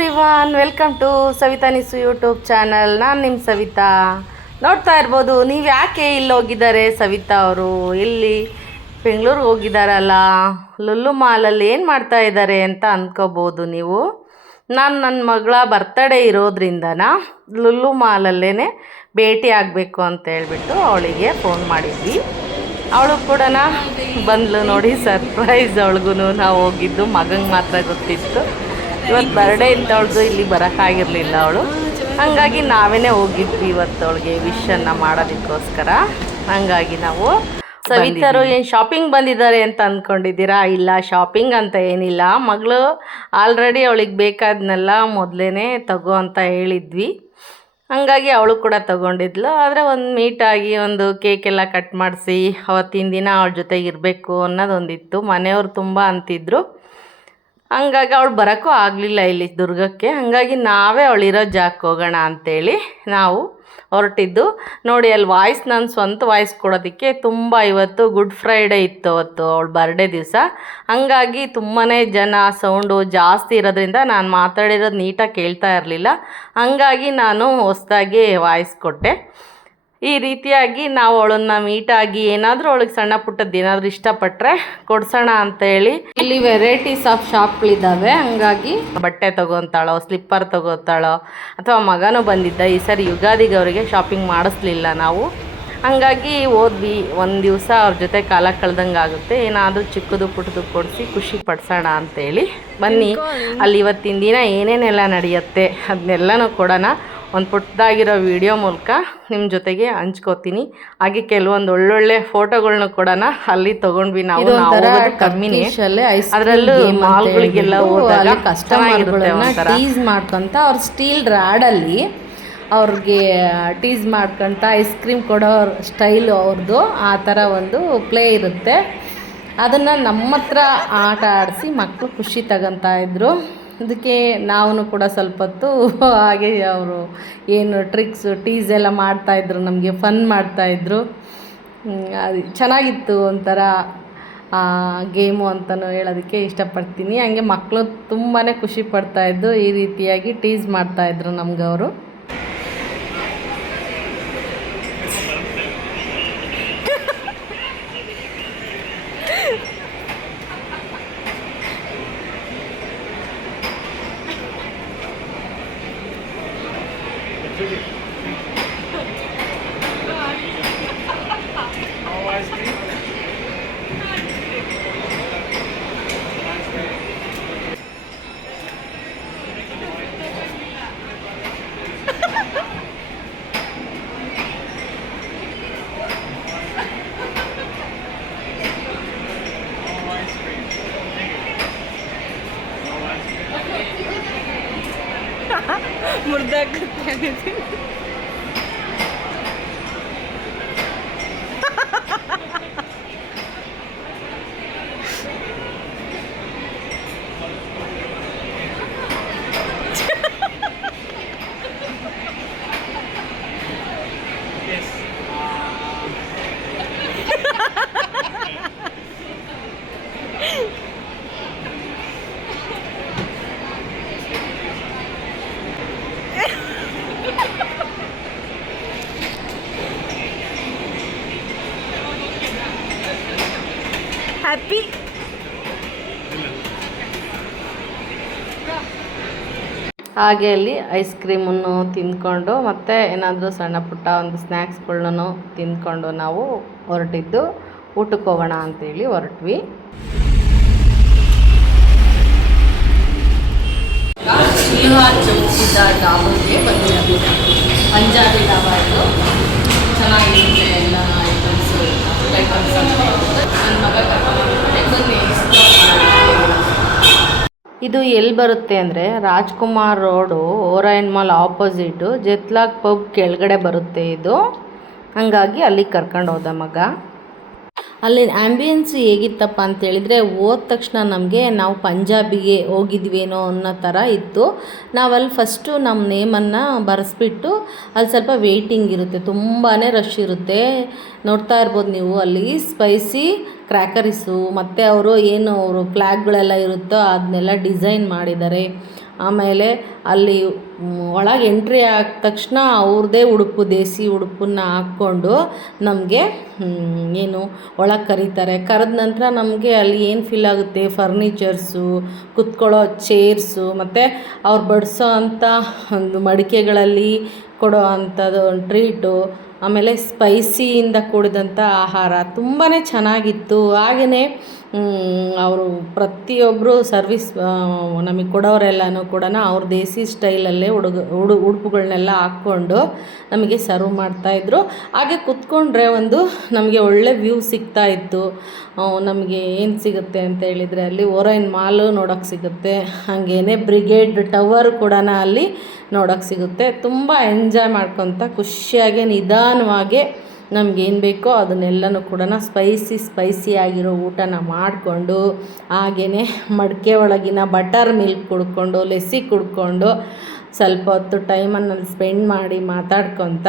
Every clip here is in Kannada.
Everyone, welcome to Savita Nisu YouTube channel. ನಾನು ನಿಮ್ಮ ಸವಿತಾ. ನೋಡ್ತಾ ಇರ್ಬೋದು ನೀವು ಯಾಕೆ ಇಲ್ಲಿ ಹೋಗಿದ್ದಾರೆ ಸವಿತಾ ಅವರು, ಎಲ್ಲಿ ಬೆಂಗಳೂರಿಗೆ ಹೋಗಿದ್ದಾರಲ್ಲ, ಲುಲ್ಲು ಮಾಲಲ್ಲಿ ಏನು ಮಾಡ್ತಾ ಇದ್ದಾರೆ ಅಂತ ಅಂದ್ಕೋಬೋದು ನೀವು. ನಾನು ನನ್ನ ಮಗಳ ಬರ್ತಡೇ ಇರೋದ್ರಿಂದನ ಲುಲ್ಲು ಮಾಲಲ್ಲೇ ಭೇಟಿ ಆಗಬೇಕು ಅಂತ ಹೇಳ್ಬಿಟ್ಟು ಅವಳಿಗೆ ಫೋನ್ ಮಾಡಿದ್ವಿ. ಅವಳು ಕೂಡ ಬಂದ್ಲು ನೋಡಿ, ಸರ್ಪ್ರೈಸ್. ಅವಳಿಗೂ ನಾವು ಹೋಗಿದ್ದು ಮಗಂಗೆ ಮಾತ್ರ ಗೊತ್ತಿತ್ತು. ಇವತ್ತು ಬರ್ಡೇ ಇತ್ತು ಅವಳದು, ಇಲ್ಲಿ ಬರೋಕ್ಕಾಗಿರಲಿಲ್ಲ ಅವಳು. ಹಾಗಾಗಿ ನಾವೇ ಹೋಗಿದ್ವಿ ಇವತ್ತು ಅವಳಿಗೆ ವಿಶನ್ನು ಮಾಡೋದಕ್ಕೋಸ್ಕರ. ಹಾಗಾಗಿ ನಾವು ಸವಿತರು ಏನು ಶಾಪಿಂಗ್ ಬಂದಿದ್ದಾರೆ ಅಂತ ಅಂದ್ಕೊಂಡಿದ್ದೀರಾ? ಇಲ್ಲ, ಶಾಪಿಂಗ್ ಅಂತ ಏನಿಲ್ಲ. ಮಗಳು ಆಲ್ರೆಡಿ ಅವಳಿಗೆ ಬೇಕಾದನ್ನೆಲ್ಲ ಮೊದಲೇ ತಗೋ ಅಂತ ಹೇಳಿದ್ವಿ. ಹಾಗಾಗಿ ಅವಳು ಕೂಡ ತೊಗೊಂಡಿದ್ಲು. ಆದರೆ ಒಂದು ಮೀಟಾಗಿ ಒಂದು ಕೇಕೆಲ್ಲ ಕಟ್ ಮಾಡಿಸಿ ಅವತ್ತಿನ ದಿನ ಅವಳ ಜೊತೆಗೆ ಇರಬೇಕು ಅನ್ನೋದೊಂದಿತ್ತು. ಮನೆಯವರು ತುಂಬ ಅಂತಿದ್ರು. ಹಂಗಾಗಿ ಅವಳು ಬರೋಕ್ಕೂ ಆಗಲಿಲ್ಲ ಇಲ್ಲಿ ದುರ್ಗಕ್ಕೆ. ಹಾಗಾಗಿ ನಾವೇ ಅವಳಿರೋ ಜಾಗಕ್ಕೆ ಹೋಗೋಣ ಅಂಥೇಳಿ ನಾವು ಹೊರಟಿದ್ದು. ನೋಡಿ ಅಲ್ಲಿ ವಾಯ್ಸ್, ನಾನು ಸ್ವಂತ ವಾಯ್ಸ್ ಕೊಡೋದಕ್ಕೆ ತುಂಬ, ಇವತ್ತು ಗುಡ್ ಫ್ರೈಡೇ ಇತ್ತು ಅವತ್ತು ಅವಳ ಬರ್ಡೇ ದಿವಸ. ಹಾಗಾಗಿ ತುಂಬಾ ಜನ, ಸೌಂಡು ಜಾಸ್ತಿ ಇರೋದ್ರಿಂದ ನಾನು ಮಾತಾಡಿರೋದು ನೀಟಾಗಿ ಕೇಳ್ತಾ ಇರಲಿಲ್ಲ. ಹಾಗಾಗಿ ನಾನು ಹೊಸದಾಗಿ ವಾಯ್ಸ್ ಕೊಟ್ಟೆ. ಈ ರೀತಿಯಾಗಿ ನಾವು ಅವಳನ್ನು ಮೀಟಾಗಿ ಏನಾದರೂ ಅವಳಿಗೆ ಸಣ್ಣ ಪುಟ್ಟದ್ದು ಏನಾದರೂ ಇಷ್ಟಪಟ್ಟರೆ ಕೊಡ್ಸೋಣ ಅಂತೇಳಿ. ಇಲ್ಲಿ ವೆರೈಟೀಸ್ ಆಫ್ ಶಾಪ್ಗಳಿದ್ದಾವೆ. ಹಾಗಾಗಿ ಬಟ್ಟೆ ತೊಗೊತಾಳೋ, ಸ್ಲಿಪ್ಪರ್ ತೊಗೋತಾಳೋ, ಅಥವಾ ಮಗನೂ ಬಂದಿದ್ದ ಈ ಸರಿ ಯುಗಾದಿಗೆ ಅವರಿಗೆ ಶಾಪಿಂಗ್ ಮಾಡಿಸ್ಲಿಲ್ಲ ನಾವು. ಹಾಗಾಗಿ ಹೋದ್ವಿ. ಒಂದು ದಿವಸ ಅವ್ರ ಜೊತೆ ಕಾಲ ಕಳೆದಂಗೆ ಆಗುತ್ತೆ. ಏನಾದರೂ ಚಿಕ್ಕದು ಪುಟ್ಟದು ಕೊಡಿಸಿ ಖುಷಿ ಪಡಿಸೋಣ ಅಂತೇಳಿ ಬನ್ನಿ. ಅಲ್ಲಿ ಇವತ್ತಿನ ದಿನ ಏನೇನೆಲ್ಲ ನಡೆಯುತ್ತೆ ಅದನ್ನೆಲ್ಲನೂ ಕೊಡೋಣ. ಒಂದು ಪುಟ್ಟದಾಗಿರೋ ವಿಡಿಯೋ ಮೂಲಕ ನಿಮ್ಮ ಜೊತೆಗೆ ಹಂಚ್ಕೋತೀನಿ. ಹಾಗೆ ಕೆಲವೊಂದು ಒಳ್ಳೊಳ್ಳೆ ಫೋಟೋಗಳ್ನ ಕೂಡ ಅಲ್ಲಿ ತೊಗೊಂಡ್ವಿ ನಾವು. ಕಮ್ಮಿನೇ, ಅದರಲ್ಲೂ ಮಾಲ್ಗಳಿಗೆಲ್ಲ ಹೋದಾಗ ಕಸ್ಟಮರ್ಗಳನ್ನ ಟೀಸ್ ಮಾಡ್ಕೊತ ಅವ್ರ ಸ್ಟೀಲ್ ರಾಡಲ್ಲಿ ಅವ್ರಿಗೆ ಟೀಸ್ ಮಾಡ್ಕೊತ ಐಸ್ ಕ್ರೀಮ್ ಕೊಡೋ ಸ್ಟೈಲು ಅವ್ರದ್ದು ಆ ಥರ ಒಂದು ಪ್ಲೇ ಇರುತ್ತೆ. ಅದನ್ನು ನಮ್ಮ ಹತ್ರ ಆಟ ಆಡಿಸಿ ಮಕ್ಕಳು ಖುಷಿ ತಗೊತಾಯಿದ್ರು. ಅದಕ್ಕೆ ನಾವು ಕೂಡ ಸ್ವಲ್ಪ ಹೊತ್ತು ಹಾಗೆ ಅವರು ಏನು ಟ್ರಿಕ್ಸು ಟೀಸ್ ಎಲ್ಲ ಮಾಡ್ತಾಯಿದ್ರು, ನಮಗೆ ಫನ್ ಮಾಡ್ತಾಯಿದ್ರು. ಅದು ಚೆನ್ನಾಗಿತ್ತು, ಒಂಥರ ಗೇಮು ಅಂತಲೂ ಹೇಳೋದಕ್ಕೆ ಇಷ್ಟಪಡ್ತೀನಿ. ಹಂಗೆ ಮಕ್ಕಳು ತುಂಬಾ ಖುಷಿ ಪಡ್ತಾಯಿದ್ದು, ಈ ರೀತಿಯಾಗಿ ಟೀಸ್ ಮಾಡ್ತಾಯಿದ್ರು ನಮ್ಗೆ ಅವರು. ಮುರ್ದಾಗ್ತಿದ್ದೀನಿ. ಹ್ಯಾಪಿ. ಹಾಗೆ ಅಲ್ಲಿ ಐಸ್ ಕ್ರೀಮನ್ನು ತಿಂದ್ಕೊಂಡು ಮತ್ತು ಏನಾದರೂ ಸಣ್ಣ ಪುಟ್ಟ ಒಂದು ಸ್ನ್ಯಾಕ್ಸ್ಗಳ್ನೂ ತಿಂದ್ಕೊಂಡು ನಾವು ಹೊರಟಿದ್ದು. ಊಟಕ್ಕೆ ಹೋಗೋಣ ಅಂತೇಳಿ ಹೊರಟ್ವಿ. ಡಾಬಾಗೆ ಬಂದಿರೋದು ಪಂಜಾಬಿ ಡಾಬಾ. ಇದು ಚೆನ್ನಾಗಿರುತ್ತೆ, ಎಲ್ಲ ಐಟಮ್ಸು ನನ್ನ ಮಗ ಇದು ಎಲ್ಲಿ ಬರುತ್ತೆ ಅಂದರೆ Rajkumar road, Orion mall opposite Jetlag pub ಕೆಳಗಡೆ ಬರುತ್ತೆ ಇದು. ಹಾಗಾಗಿ ಅಲ್ಲಿಗೆ ಕರ್ಕೊಂಡು ಹೋದ ಮಗ. ಅಲ್ಲಿ ಆ್ಯಂಬಿಯನ್ಸ್ ಹೇಗಿತ್ತಪ್ಪ ಅಂತೇಳಿದರೆ, ಹೋದ ತಕ್ಷಣ ನಮಗೆ ನಾವು ಪಂಜಾಬಿಗೆ ಹೋಗಿದ್ವೇನೋ ಅನ್ನೋ ಥರ ಇತ್ತು. ನಾವಲ್ಲಿ ಫಸ್ಟು ನಮ್ಮ ನೇಮನ್ನು ಬರೆಸ್ಬಿಟ್ಟು ಅಲ್ಲಿ ಸ್ವಲ್ಪ ವೆಯ್ಟಿಂಗ್ ಇರುತ್ತೆ, ತುಂಬಾ ರಶ್ ಇರುತ್ತೆ. ನೋಡ್ತಾ ಇರ್ಬೋದು ನೀವು, ಅಲ್ಲಿ ಸ್ಪೈಸಿ ಕ್ರ್ಯಾಕರಿಸು ಮತ್ತು ಅವರು ಏನು ಫ್ಲ್ಯಾಗ್ಗಳೆಲ್ಲ ಇರುತ್ತೋ ಅದನ್ನೆಲ್ಲ ಡಿಸೈನ್ ಮಾಡಿದ್ದಾರೆ. ಆಮೇಲೆ ಅಲ್ಲಿ ಒಳಗೆ ಎಂಟ್ರಿ ಆದ ತಕ್ಷಣ ಅವ್ರದ್ದೇ ಉಡುಪು ದೇಸಿ ಉಡುಪನ್ನ ಹಾಕ್ಕೊಂಡು ನಮಗೆ ಏನು ಒಳಗೆ ಕರೀತಾರೆ. ಕರೆದ ನಂತರ ನಮಗೆ ಅಲ್ಲಿ ಏನು ಫೀಲ್ ಆಗುತ್ತೆ, ಫರ್ನಿಚರ್ಸು, ಕುತ್ಕೊಳ್ಳೋ ಚೇರ್ಸು, ಮತ್ತು ಅವ್ರು ಬಡಿಸೋ ಅಂಥ ಒಂದು ಮಡಿಕೆಗಳಲ್ಲಿ ಕೊಡೋ ಅಂಥದ್ದು ಒಂದು ಟ್ರೀಟು, ಆಮೇಲೆ ಸ್ಪೈಸಿಯಿಂದ ಕೂಡಿದಂಥ ಆಹಾರ ತುಂಬಾ ಚೆನ್ನಾಗಿತ್ತು. ಹಾಗೆಯೇ ಅವರು ಪ್ರತಿಯೊಬ್ಬರು ಸರ್ವಿಸ್ ನಮಗೆ ಕೊಡೋರೆಲ್ಲನೂ ಕೂಡ ಅವ್ರ ದೇಸಿ ಸ್ಟೈಲಲ್ಲೇ ಉಡುಪುಗಳನ್ನೆಲ್ಲ ಹಾಕ್ಕೊಂಡು ನಮಗೆ ಸರ್ವ್ ಮಾಡ್ತಾಯಿದ್ರು. ಹಾಗೆ ಕೂತ್ಕೊಂಡ್ರೆ ಒಂದು ನಮಗೆ ಒಳ್ಳೆ ವ್ಯೂ ಸಿಗ್ತಾಯಿತ್ತು. ನಮಗೆ ಏನು ಸಿಗುತ್ತೆ ಅಂತ ಹೇಳಿದರೆ ಅಲ್ಲಿ ಓರೈನ್ ಮಾಲು ನೋಡೋಕ್ಕೆ ಸಿಗುತ್ತೆ, ಹಾಗೇ ಬ್ರಿಗೇಡ್ ಟವರ್ ಕೂಡ ಅಲ್ಲಿ ನೋಡೋಕ್ಕೆ ಸಿಗುತ್ತೆ. ತುಂಬ ಎಂಜಾಯ್ ಮಾಡ್ಕೊತ ಖುಷಿಯಾಗಿ ನಿಧಾನವಾಗಿ ನಮಗೇನು ಬೇಕೋ ಅದನ್ನೆಲ್ಲನೂ ಕೂಡ ಸ್ಪೈಸಿ ಆಗಿರೋ ಊಟನ ಮಾಡಿಕೊಂಡು, ಹಾಗೆಯೇ ಮಡಿಕೆ ಒಳಗಿನ ಬಟರ್ ಮಿಲ್ಕ್ ಕುಡ್ಕೊಂಡು, ಲಸ್ಸಿ ಕುಡ್ಕೊಂಡು ಸ್ವಲ್ಪ ಹೊತ್ತು ಟೈಮನ್ನು ಸ್ಪೆಂಡ್ ಮಾಡಿ ಮಾತಾಡ್ಕೊತ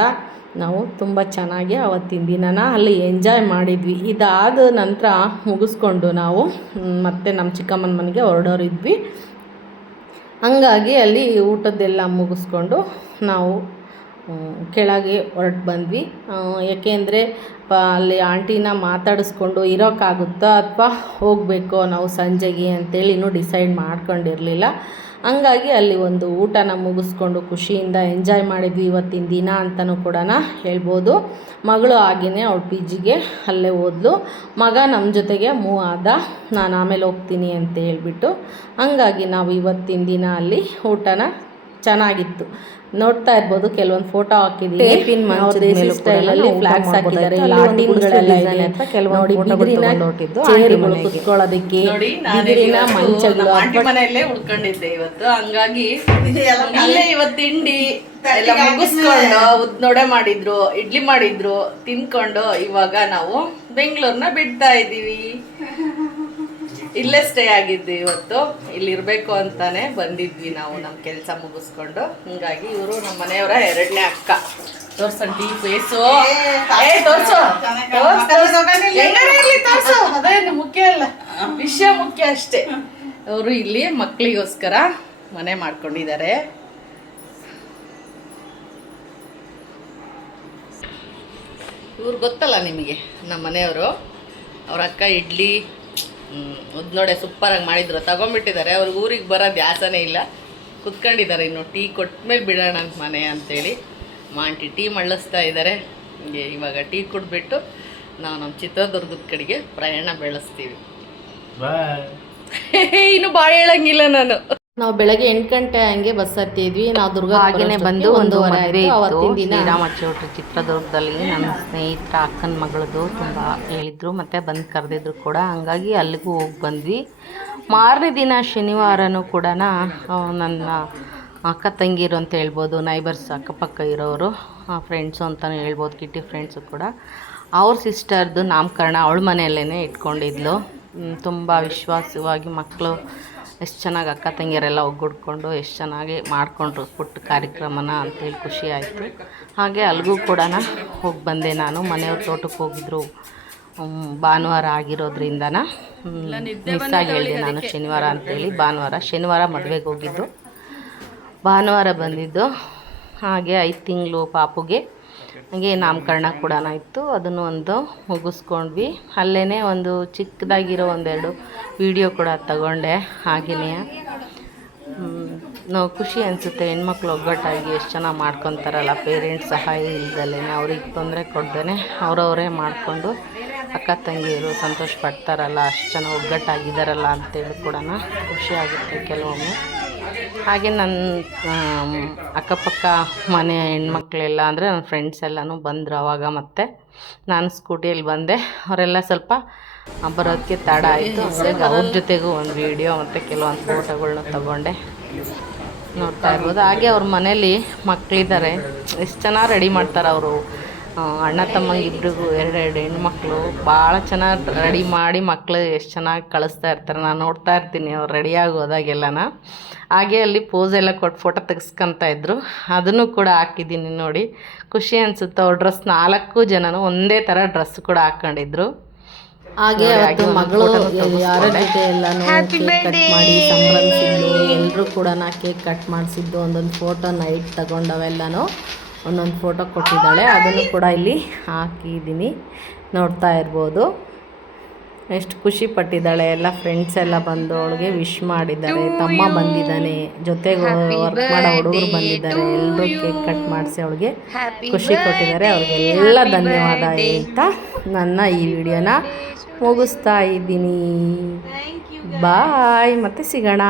ನಾವು ತುಂಬ ಚೆನ್ನಾಗಿ ಆವತ್ತಿನ ದಿನನ ಅಲ್ಲಿ ಎಂಜಾಯ್ ಮಾಡಿದ್ವಿ. ಇದಾದ ನಂತರ ಮುಗಿಸ್ಕೊಂಡು ನಾವು ಮತ್ತೆ ನಮ್ಮ ಚಿಕ್ಕಮ್ಮನ ಮನೆಗೆ ಹೊರಡೋರಿದ್ವಿ. ಹಂಗಾಗಿ ಅಲ್ಲಿ ಊಟದ್ದೆಲ್ಲ ಮುಗಿಸ್ಕೊಂಡು ನಾವು ಕೆಳಗೆ ಹೊರಟು ಬಂದ್ವಿ. ಏಕೆಂದರೆ ಅಲ್ಲಿ ಆಂಟಿನ ಮಾತಾಡಿಸ್ಕೊಂಡು ಇರೋಕ್ಕಾಗುತ್ತಾ ಅಥವಾ ಹೋಗಬೇಕೋ ನಾವು ಸಂಜೆಗೆ ಅಂತೇಳಿ ಇನ್ನೂ ಡಿಸೈಡ್ ಮಾಡ್ಕೊಂಡಿರಲಿಲ್ಲ. ಹಂಗಾಗಿ ಅಲ್ಲಿ ಒಂದು ಊಟನ ಮುಗಿಸ್ಕೊಂಡು ಖುಷಿಯಿಂದ ಎಂಜಾಯ್ ಮಾಡಿದ್ವಿ ಇವತ್ತಿನ ದಿನ ಅಂತಲೂ ಕೂಡ ಹೇಳ್ಬೋದು. ಮಗಳು ಹಾಗೆಯೇ ಅವಳು ಪಿ ಜಿಗೆ ಅಲ್ಲೇ ಹೋದ್ಲು. ಮಗ ನಮ್ಮ ಜೊತೆಗೆ ಮೂವ್ ಆದ, ನಾನು ಆಮೇಲೆ ಹೋಗ್ತೀನಿ ಅಂತ ಹೇಳ್ಬಿಟ್ಟು. ಹಂಗಾಗಿ ನಾವು ಇವತ್ತಿನ ದಿನ ಅಲ್ಲಿ ಊಟನ ಚೆನ್ನಾಗಿತ್ತು. ನೋಡ್ತಾ ಇರ್ಬೋದು, ಕೆಲವೊಂದು ಫೋಟೋ ಹಾಕಿದ್ದೀನಿ. ಟೇಪಿನ ಮಂಚದ ಮೇಲೂ ಸ್ಟೈಲಲ್ಲಿ ಫ್ಲಾಗ್ಸ್ ಹಾಕಿದ್ದಾರೆ, ಲಾಟಿನ್ಗಳೆಲ್ಲ ಇದೆ ಅಂತ ಕೆಲವೊಂದು ಚೇರ್ಗಳು ಕುತ್ಕೊಳ್ಳೋದಕ್ಕೆ, ಬಿದಿರಿನ ಮಂಚಗಳು. ಮನೆಯಲ್ಲೇ ಉಳ್ಕೊಂಡಿದ್ದೆ ಇವತ್ತು, ಹಂಗಾಗಿ ಅಲ್ಲೇ ಇವತ್ತು ತಿಂಡಿ ಎಲ್ಲ ಮುಗಿಸ್ಕೊಂಡು ಉದ್ನೊಡೆ ಮಾಡಿದ್ರು, ಇಡ್ಲಿ ಮಾಡಿದ್ರು, ತಿನ್ಕೊಂಡು ಇವಾಗ ನಾವು ಬೆಂಗಳೂರನ್ನ ಬಿಡ್ತಾ ಇದ್ದೀವಿ. ಇಲ್ಲೇ ಸ್ಟೇ ಆಗಿದ್ವಿ ಇವತ್ತು, ಇಲ್ಲಿರಬೇಕು ಅಂತಾನೆ ಬಂದಿದ್ವಿ ನಾವು ನಮ್ಮ ಕೆಲಸ ಮುಗಿಸ್ಕೊಂಡು. ಹೀಗಾಗಿ ಇವರು ನಮ್ಮ ಮನೆಯವರ ಎರಡನೇ ಅಕ್ಕ. ತೋರ್ಸಂಟಿ ಫೇಸು, ತೋರ್ಸು ತೋರ್ಸು, ಅದೇನು ಮುಖ್ಯ ಅಲ್ಲ, ವಿಷಯ ಮುಖ್ಯ ಅಷ್ಟೇ. ಅವರು ಇಲ್ಲಿ ಮಕ್ಕಳಿಗೋಸ್ಕರ ಮನೆ ಮಾಡ್ಕೊಂಡಿದ್ದಾರೆ. ಇವ್ರು ಗೊತ್ತಲ್ಲ ನಿಮಗೆ, ನಮ್ಮ ಮನೆಯವರು. ಅವ್ರ ಅಕ್ಕ ಇಡ್ಲಿ ಉದ್ನೋಡೆ ಸೂಪರಾಗಿ ಮಾಡಿದ್ರು, ತಗೊಂಡ್ಬಿಟ್ಟಿದ್ದಾರೆ. ಅವ್ರಿಗೆ ಊರಿಗೆ ಬರೋದು ಯಾಸನೇ ಇಲ್ಲ, ಕುತ್ಕೊಂಡಿದ್ದಾರೆ. ಇನ್ನು ಟೀ ಕೊಟ್ಮೇಲೆ ಬಿಡೋಣ ಅಂತ ಮನೆ ಅಂತೇಳಿ ಆಂಟಿ ಟೀ ಮಳ್ಳಿಸ್ತಾ ಇದ್ದಾರೆ. ಇವಾಗ ಟೀ ಕುಡಿದ್ಬಿಟ್ಟು ನಾವು ನಮ್ಮ ಚಿತ್ರದುರ್ಗದ ಕಡೆಗೆ ಪ್ರಯಾಣ ಬೆಳೆಸ್ತೀವಿ. ಇನ್ನು ಬಾಯ್ ಹೇಳಂಗಿಲ್ಲ ನಾನು. ನಾವು ಬೆಳಗ್ಗೆ 8 ಗಂಟೆ ಹಂಗೆ ಬಸ್ ಹತ್ತಿದ್ವಿ. ನಾವು ದುರ್ಗ ಹಾಗೆಯೇ ಬಂದು 1:30 ಆಯಿತು. ಅವತ್ತಿನ ದಿನ ಶ್ರೀರಾಮಚೌಟ್ರಿ ಚಿತ್ರದುರ್ಗದಲ್ಲಿ ನನ್ನ ಸ್ನೇಹಿತರ ಅಕ್ಕನ ಮಗಳದು ತುಂಬ ಹೇಳಿದರು, ಮತ್ತು ಬಂದು ಕರೆದಿದ್ರು ಕೂಡ. ಹಂಗಾಗಿ ಅಲ್ಲಿಗೂ ಹೋಗಿ ಬಂದ್ವಿ. ಮಾರನೇ ದಿನ ಶನಿವಾರನೂ ಕೂಡ ನನ್ನ ಅಕ್ಕ ತಂಗಿರು ಅಂತ ಹೇಳ್ಬೋದು, ನೈಬರ್ಸ್ ಅಕ್ಕಪಕ್ಕ ಇರೋರು, ಫ್ರೆಂಡ್ಸು ಅಂತಲೂ ಹೇಳ್ಬೋದು, ಕಿಟ್ಟಿ ಫ್ರೆಂಡ್ಸು ಕೂಡ. ಅವ್ರ ಸಿಸ್ಟರ್ದು ನಾಮಕರಣ ಅವಳ ಮನೆಯಲ್ಲೇ ಇಟ್ಕೊಂಡಿದ್ಲು. ತುಂಬ ವಿಶ್ವಾಸವಾಗಿ ಮಕ್ಕಳು ಎಷ್ಟು ಚೆನ್ನಾಗಿ ಅಕ್ಕ ತಂಗಿಯರೆಲ್ಲ ಒಗ್ಗೂಡ್ಕೊಂಡು ಎಷ್ಟು ಚೆನ್ನಾಗಿ ಮಾಡಿಕೊಂಡ್ರು ಪುಟ್ಟ ಕಾರ್ಯಕ್ರಮನ ಅಂತೇಳಿ ಖುಷಿ ಆಯಿತು. ಹಾಗೆ ಅಲ್ಲಿಗೂ ಕೂಡ ಹೋಗಿ ಬಂದೆ ನಾನು. ಮನೆಯವ್ರ ತೋಟಕ್ಕೆ ಹೋಗಿದ್ರು, ಭಾನುವಾರ ಆಗಿರೋದ್ರಿಂದ ಮಿಸ್ ಆಗಿ ಹೇಳಿದೆ ನಾನು ಶನಿವಾರ ಅಂತೇಳಿ. ಶನಿವಾರ ಮದುವೆಗೆ ಹೋಗಿದ್ದು, ಭಾನುವಾರ ಬಂದಿದ್ದು. ಹಾಗೆ 5 ತಿಂಗಳು ಪಾಪುಗೆ ಹಾಗೆ ನಾಮಕರಣ ಕೂಡ ಇತ್ತು, ಅದನ್ನು ಒಂದು ಮುಗಿಸ್ಕೊಂಡ್ವಿ. ಅಲ್ಲೇ ಒಂದು ಚಿಕ್ಕದಾಗಿರೋ ಒಂದೆರಡು ವಿಡಿಯೋ ಕೂಡ ತಗೊಂಡೆ. ಹಾಗೆಯೇ ನಾವು ಖುಷಿ ಅನಿಸುತ್ತೆ, ಹೆಣ್ಮಕ್ಳು ಒಗ್ಗಟ್ಟಾಗಿ ಎಷ್ಟು ಚೆನ್ನಾಗಿ ಮಾಡ್ಕೊತಾರಲ್ಲ, ಪೇರೆಂಟ್ಸ್ ಸಹಾಯ ಇಲ್ದಲೇ, ಅವ್ರಿಗೆ ತೊಂದರೆ ಕೊಡ್ದೇ ಅವರವರೇ ಮಾಡಿಕೊಂಡು ಅಕ್ಕ ತಂಗಿಯರು ಸಂತೋಷ ಪಡ್ತಾರಲ್ಲ, ಅಷ್ಟು ಚೆನ್ನಾಗಿ ಒಗ್ಗಟ್ಟಾಗಿದ್ದಾರಲ್ಲ ಅಂತೇಳಿ ಕೂಡ ಖುಷಿಯಾಗುತ್ತೆ ಕೆಲವೊಮ್ಮೆ. ಹಾಗೆ ನನ್ನ ಅಕ್ಕಪಕ್ಕ ಮನೆ ಹೆಣ್ಮಕ್ಳೆಲ್ಲ ಅಂದರೆ ನನ್ನ ಫ್ರೆಂಡ್ಸ್ ಎಲ್ಲನೂ ಬಂದರು ಅವಾಗ. ಮತ್ತು ನಾನು ಸ್ಕೂಟಿಯಲ್ಲಿ ಬಂದೆ, ಅವರೆಲ್ಲ ಸ್ವಲ್ಪ ಬರೋದಕ್ಕೆ ತಡ ಆಯಿತು. ಹಾಗಾಗಿ ಅವ್ರ ಜೊತೆಗೂ ಒಂದು ವೀಡಿಯೋ ಮತ್ತು ಕೆಲವೊಂದು ಫೋಟೋಗಳ್ನ ತಗೊಂಡೆ, ನೋಡ್ತಾ ಇರ್ಬೋದು. ಹಾಗೆ ಅವ್ರ ಮನೇಲಿ ಮಕ್ಕಳಿದ್ದಾರೆ, ಎಷ್ಟು ಚೆನ್ನಾಗಿ ರೆಡಿ ಮಾಡ್ತಾರೆ ಅವರು. ಅಣ್ಣ ತಮ್ಮಂಗಿಬ್ರಿಗೂ 2 ಹೆಣ್ಮಕ್ಳು ಭಾಳ ಚೆನ್ನಾಗಿ ರೆಡಿ ಮಾಡಿ ಮಕ್ಕಳು ಎಷ್ಟು ಚೆನ್ನಾಗಿ ಕಳಿಸ್ತಾ ಇರ್ತಾರೆ. ನಾನು ನೋಡ್ತಾ ಇರ್ತೀನಿ ಅವ್ರು ರೆಡಿಯಾಗಿ ಹೋದಾಗೆಲ್ಲನ. ಹಾಗೆ ಅಲ್ಲಿ ಪೋಸ್ ಎಲ್ಲ ಕೊಟ್ಟು ಫೋಟೋ ತೆಗೆಸ್ಕೊತಾ ಇದ್ರು, ಅದನ್ನು ಕೂಡ ಹಾಕಿದ್ದೀನಿ ನೋಡಿ. ಖುಷಿ ಅನಿಸುತ್ತೆ. ಅವ್ರ ಡ್ರೆಸ್ 4 ಜನನು ಒಂದೇ ಥರ ಡ್ರೆಸ್ ಕೂಡ ಹಾಕ್ಕೊಂಡಿದ್ರು. ಹಾಗೆ ಅವತ್ತು ಮಗಳು ಯಾರ ಜೊತೆ ಎಲ್ಲನೂ ಕೇಕ್ ಕಟ್ ಮಾಡಿ ಸಂಭ್ರಮಿಸಿದ್ದು, ಎಲ್ಲರೂ ಕೂಡ ಕೇಕ್ ಕಟ್ ಮಾಡಿಸಿದ್ದು ಒಂದೊಂದು ಫೋಟೋ ನೈಟ್ ತಗೊಂಡವೆಲ್ಲನೂ ಒಂದೊಂದು ಫೋಟೋ ಕೊಟ್ಟಿದ್ದಾಳೆ. ಅದನ್ನು ಕೂಡ ಇಲ್ಲಿ ಹಾಕಿದ್ದೀನಿ, ನೋಡ್ತಾ ಇರ್ಬೋದು. ಎಷ್ಟು ಖುಷಿ ಪಟ್ಟಿದ್ದಾಳೆ. ಎಲ್ಲ ಫ್ರೆಂಡ್ಸ್ ಎಲ್ಲ ಬಂದು ಅವಳಿಗೆ ವಿಶ್ ಮಾಡಿದ್ದಾರೆ. ತಮ್ಮ ಬಂದಿದ್ದಾನೆ, ಜೊತೆಗೆ ವರ್ಕ್ ಮಾಡೋ ಹುಡುಗರು ಬಂದಿದ್ದಾರೆ. ಎಲ್ಲರೂ ಕೇಕ್ ಕಟ್ ಮಾಡಿಸಿ ಅವಳಿಗೆ ಖುಷಿ ಕೊಟ್ಟಿದ್ದಾರೆ. ಅವ್ರಿಗೆಲ್ಲ ಧನ್ಯವಾದ ಅಂತ ನನ್ನ ಈ ವಿಡಿಯೋನ ಮುಗಿಸ್ತಾ ಇದ್ದೀನಿ. ಬಾಯ್, ಮತ್ತೆ ಸಿಗೋಣ.